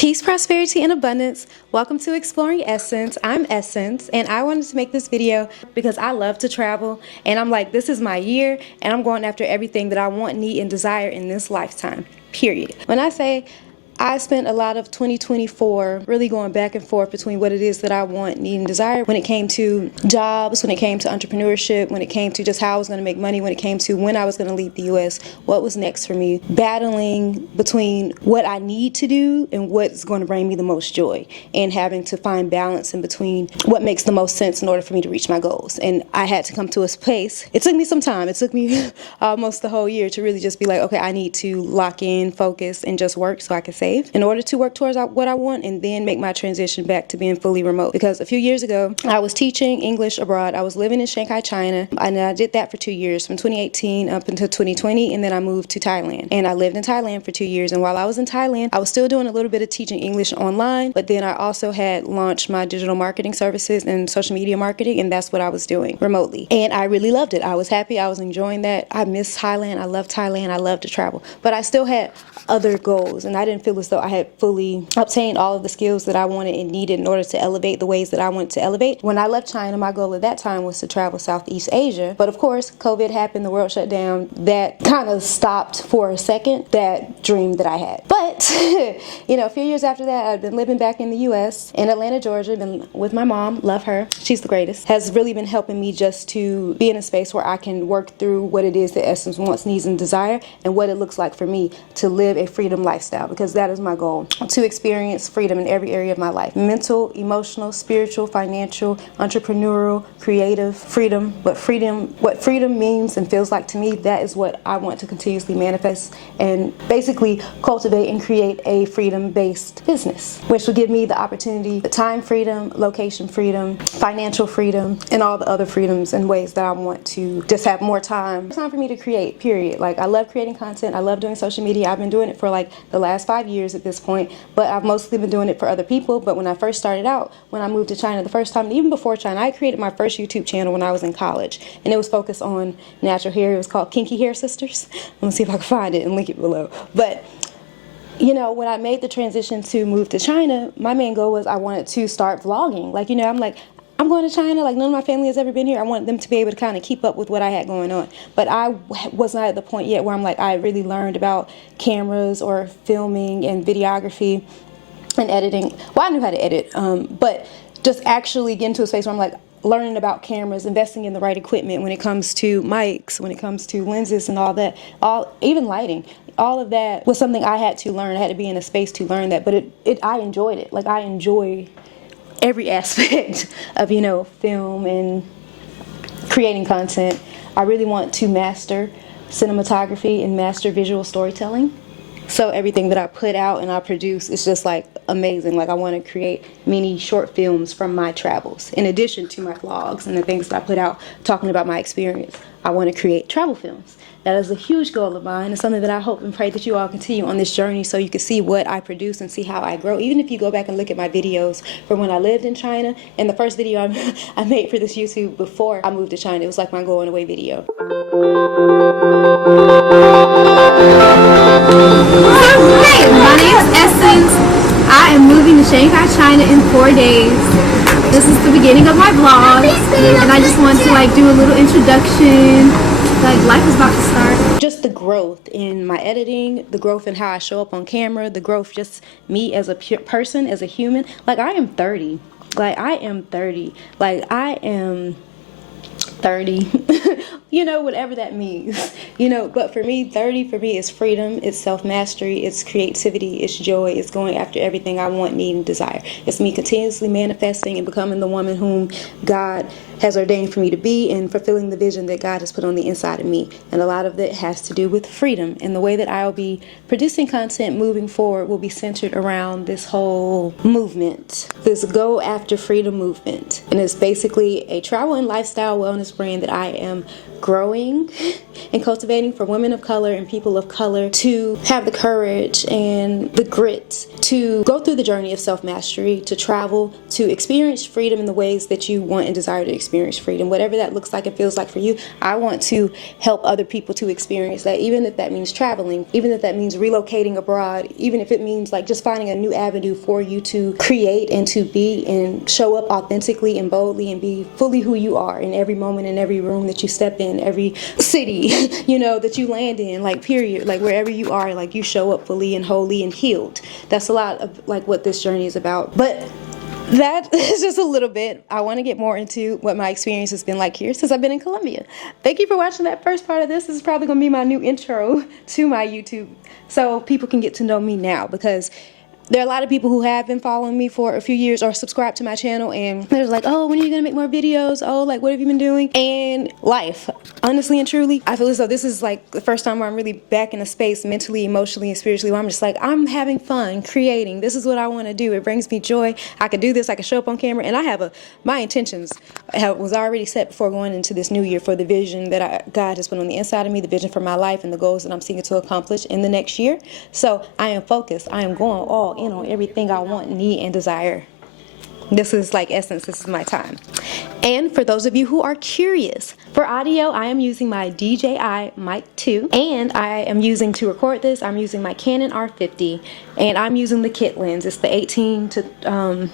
Peace, prosperity, and abundance. Welcome to Exploring Essence. I'm Essence, and I wanted to make this video because I love to travel, and I'm like, this is my year, and I'm going after everything that I want, need, and desire in this lifetime, period. When I say I spent a lot of 2024 really going back and forth between what it is that I want, need, and desire when it came to jobs, when it came to entrepreneurship, when it came to just how I was going to make money, when it came to when I was going to leave the U.S., what was next for me, battling between what I need to do and what's going to bring me the most joy, and having to find balance in between what makes the most sense in order for me to reach my goals. And I had to come to a place. It took me some time. It took me almost the whole year to really just be like, okay, I need to lock in, focus, and just work so I can save in order to work towards what I want, and then make my transition back to being fully remote. Because a few years ago, I was teaching English abroad. I was living in Shanghai, China, and I did that for 2 years, from 2018 up until 2020, and then I moved to Thailand. And I lived in Thailand for 2 years, and while I was in Thailand, I was still doing a little bit of teaching English online, but then I also had launched my digital marketing services and social media marketing, and that's what I was doing remotely. And I really loved it. I was happy. I was enjoying that. I miss Thailand. I love Thailand. I love to travel. But I still had other goals, and I didn't feel as though I had fully obtained all of the skills that I wanted and needed in order to elevate the ways that I wanted to elevate. When I left China, my goal at that time was to travel Southeast Asia. But of course, COVID happened, the world shut down. That kind of stopped for a second that dream that I had. But, you know, a few years after that, I've been living back in the U.S., in Atlanta, Georgia, been with my mom, love her. She's the greatest. Has really been helping me just to be in a space where I can work through what it is that Essence wants, needs, and desire, and what it looks like for me to live a freedom lifestyle, because that is my goal, to experience freedom in every area of my life. Mental, emotional, spiritual, financial, entrepreneurial, creative freedom. What freedom means and feels like to me, that is what I want to continuously manifest and basically cultivate and create a freedom-based business, which will give me the opportunity, the time freedom, location freedom, financial freedom, and all the other freedoms and ways that I want to just have more time for me to create, period. Like, I love creating content. I love doing social media. I've been doing it for like the last 5 years at this point, but I've mostly been doing it for other people. But when I first started out, when I moved to China the first time, even before China, I created my first YouTube channel when I was in college, and it was focused on natural hair. It was called Kinky Hair Sisters. I'm gonna see if I can find it and link it below. But you know, when I made the transition to move to China, my main goal was I wanted to start vlogging. Like, you know, I'm like, I'm going to China, like none of my family has ever been here. I want them to be able to kind of keep up with what I had going on. But I was not at the point yet where I'm like, I really learned about cameras or filming and videography and editing. Well, I knew how to edit, but just actually get into a space where I'm like learning about cameras, investing in the right equipment when it comes to mics, when it comes to lenses and all that, even lighting. All of that was something I had to learn. I had to be in a space to learn that, but I enjoyed it. Like, I enjoy every aspect of, you know, film and creating content. I really want to master cinematography and master visual storytelling. So everything that I put out and I produce is just like amazing. Like, I want to create mini short films from my travels, in addition to my vlogs and the things that I put out talking about my experience. I want to create travel films. That is a huge goal of mine. It's something that I hope and pray that you all continue on this journey so you can see what I produce and see how I grow. Even if you go back and look at my videos from when I lived in China, and the first video I made for this YouTube before I moved to China, it was like my going away video. Hey, my name is Essence. I am moving to Shanghai, China in 4 days. This is the beginning of my vlog, and I just want to like do a little introduction. Like, life is about to start. Just the growth in my editing, the growth in how I show up on camera, the growth just me as a person, as a human. Like, I am 30. Like, I am 30. Like, I am 30. You know, whatever that means. You know, but for me, 30 for me is freedom, it's self-mastery, it's creativity, it's joy, it's going after everything I want, need, and desire. It's me continuously manifesting and becoming the woman whom God has ordained for me to be, and fulfilling the vision that God has put on the inside of me. And a lot of it has to do with freedom. And the way that I'll be producing content moving forward will be centered around this whole movement, this Go After Freedom movement. And it's basically a travel and lifestyle wellness this brand that I am growing and cultivating for women of color and people of color to have the courage and the grit to go through the journey of self-mastery, to travel, to experience freedom in the ways that you want and desire to experience freedom. Whatever that looks like and feels like for you, I want to help other people to experience that, even if that means traveling, even if that means relocating abroad, even if it means like just finding a new avenue for you to create and to be and show up authentically and boldly and be fully who you are in every moment, in every room that you step in, every city, you know, that you land in, like period, like wherever you are, like you show up fully and wholly and healed. That's a lot of like what this journey is about. But that is just a little bit. I want to get more into what my experience has been like here since I've been in Colombia. Thank you for watching that first part of this. This is probably going to be my new intro to my YouTube, so people can get to know me now, because there are a lot of people who have been following me for a few years or subscribed to my channel, and they're like, oh, when are you gonna make more videos? Oh, like, what have you been doing? And life, honestly and truly, I feel as though this is like the first time where I'm really back in a space mentally, emotionally, and spiritually, where I'm just like, I'm having fun creating. This is what I want to do. It brings me joy. I could do this. I could show up on camera, and I have my intentions was already set before going into this new year for the vision that God has put on the inside of me, the vision for my life, and the goals that I'm seeking to accomplish in the next year. So I am focused. I am going all in on everything I want, need, and desire. This is like Essence. This is my time. And for those of you who are curious, for audio, I am using my DJI Mic 2, and I am using to record this, I'm using my Canon R50, and I'm using the kit lens. It's the 18 to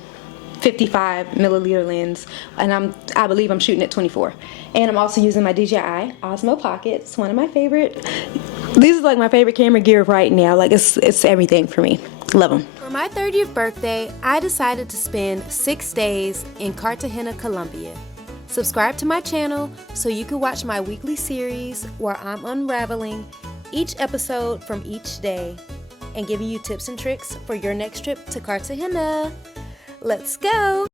55 milliliter lens, and I believe I'm shooting at 24. And I'm also using my DJI Osmo Pocket. It's one of my favorite. This is like my favorite camera gear right now. Like it's everything for me. Love them. For my 30th birthday, I decided to spend 6 days in Cartagena, Colombia. Subscribe to my channel so you can watch my weekly series where I'm unraveling each episode from each day and giving you tips and tricks for your next trip to Cartagena. Let's go!